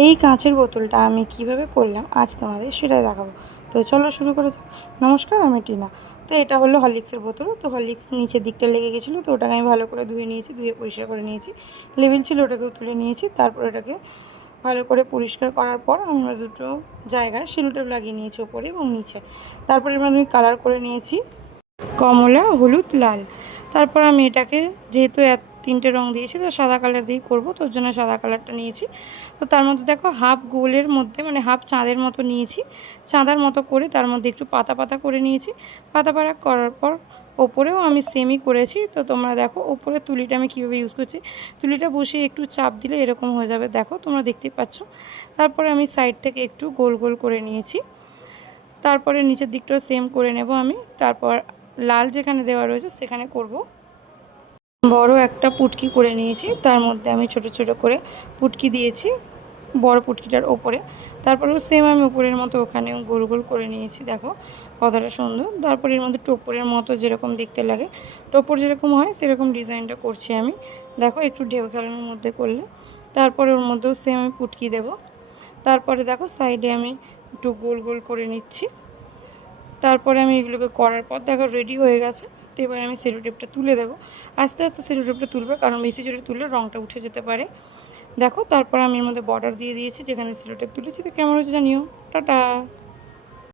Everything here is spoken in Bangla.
এই কাঁচের বোতলটা আমি কীভাবে করলাম আজ তোমাদের সেটাই দেখাবো। তো চলো শুরু করে যাক। নমস্কার, আমি টিনা। তো এটা হলো হরলিক্সের বোতল। তো হরলিক্স নিচের দিকটা লেগে গেছিল, তো ওটাকে আমি ভালো করে ধুয়ে নিয়েছি, ধুয়ে পরিষ্কার করে নিয়েছি। লেবেল ছিল, ওটাকেও তুলে নিয়েছি। তারপর ওটাকে ভালো করে পরিষ্কার করার পর আমরা দুটো জায়গায় সেলুটেপ লাগিয়ে নিয়েছি ওপরে এবং নিচে। তারপরে আমি কালার করে নিয়েছি কমলা, হলুদ, লাল। তারপর আমি এটাকে যেহেতু এক তিনটে রং দিয়েছি, তো সাদা কালার দিয়েই করব, তোর জন্য সাদা কালারটা নিয়েছি। তো তার মধ্যে দেখো হাফ গোলের মধ্যে মানে হাফ চাঁদের মতো নিয়েছি। চাঁদার মতো করে তার মধ্যে একটু পাতা পাতা করে নিয়েছি। পাতা পাতা করার পর ওপরেও আমি সেমই করেছি। তো তোমরা দেখো ওপরে তুলিটা আমি কীভাবে ইউজ করছি। তুলিটা বসিয়ে একটু চাপ দিলে এরকম হয়ে যাবে। দেখো তোমরা দেখতেই পাচ্ছ। তারপরে আমি সাইড থেকে একটু গোল গোল করে নিয়েছি। তারপরে নিচের দিকটাও সেম করে নেব আমি। তারপর লাল যেখানে দেওয়া রয়েছে সেখানে করব। বড় একটা পুটকি করে নিয়েছি। তার মধ্যে আমি ছোট ছোট করে পুটকি দিয়েছি, বড় পুটকিটার ওপরে। তারপরেও সেম আমি উপরের মতো ওখানে গোল গোল করে নিয়েছি, দেখো কতটা সুন্দর। তারপরে এর মধ্যে টোপরের মতো যেরকম দেখতে লাগে, টোপর যেরকম হয় সেরকম ডিজাইনটা করছি আমি। দেখো একটু ঢেউ খেলানোর মধ্যে করলে। তারপরে ওর মধ্যেও সেম আমি পুটকি দেব। তারপরে দেখো সাইডে আমি একটু গোল গোল করে নিচ্ছি। তারপরে আমি এগুলোকে করার পর দেখো রেডি হয়ে গেছে। তো এবার আমি সেলোটেপটা তুলে দেবো। আস্তে আস্তে সেলোটেপটা তুলবে, কারণ বেশি জোরে তুললে রঙটা উঠে যেতে পারে। দেখো, তারপর আমি এর মধ্যে বর্ডার দিয়ে দিয়েছি, যেখানে সেলোটেপ তুলেছি, তো কেমন হচ্ছে জানিও। টাটা!